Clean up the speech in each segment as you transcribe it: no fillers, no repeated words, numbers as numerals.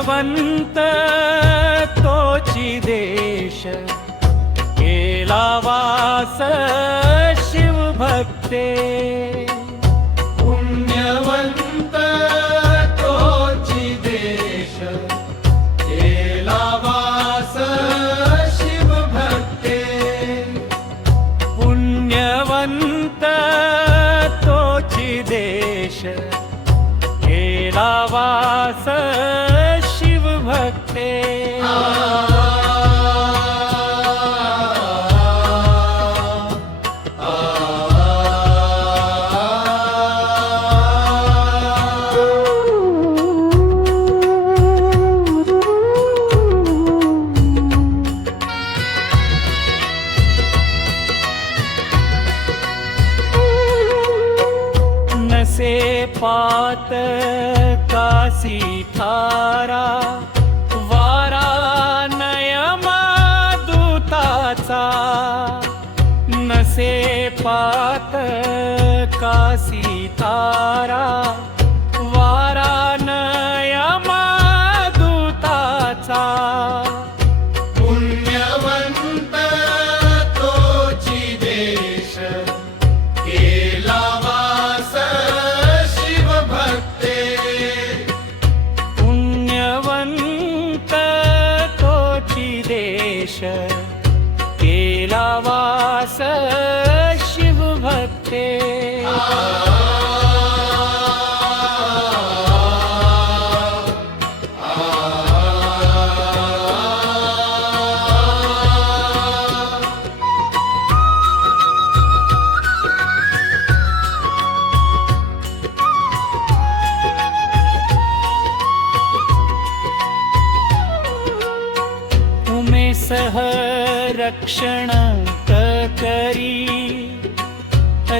पुण्यवंत तोची देश केला वास शिवभक्ते पुण्यवंत तोची देश केला वास शिवभक्ते पुण्यवंत तोची देश केला वास शिवभक्ते नसे पात कासी थारा वारा नयमा दूताचा नसे पात कासी थारा वारा नयमा दूताचा पुण्यवंत तोची देश केला वास शिवभक्ते पुण्यवंत तोची देश केला वास शिवभक्ते सह रक्षण करी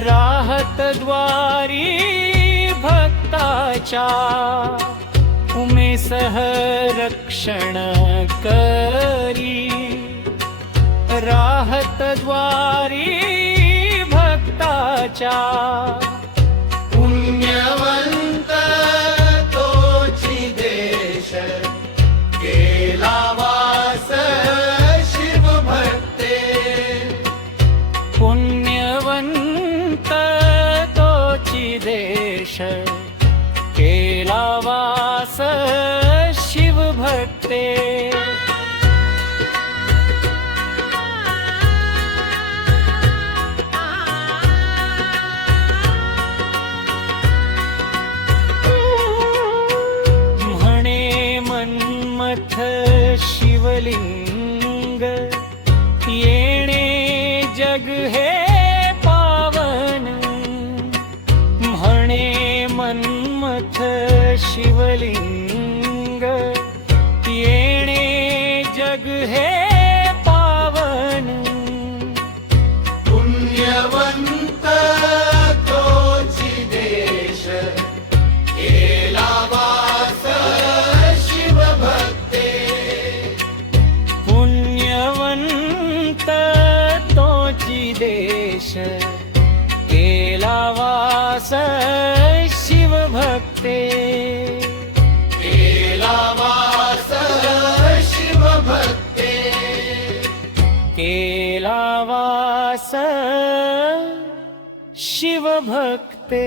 राहत द्वारी भक्ताच्या उमे सह रक्षण करी राहत द्वारी भक्ताच्या पुण्यवंत तोची देश केला वास पुण्यवंत तोची देश केला वास शिवभक्ते म्हणे मन्मथ शिवलिंग येणे जग हे पावन म्हणे मन्मथ शिवलिंग येणे जग हे पावन पुण्यवंत तोची देश केला वास शिवभक्ते पुण्यवंत तोची देश केला वास शिवभक्ते केला वास शिवभक्ते केला वास शिवभक्ते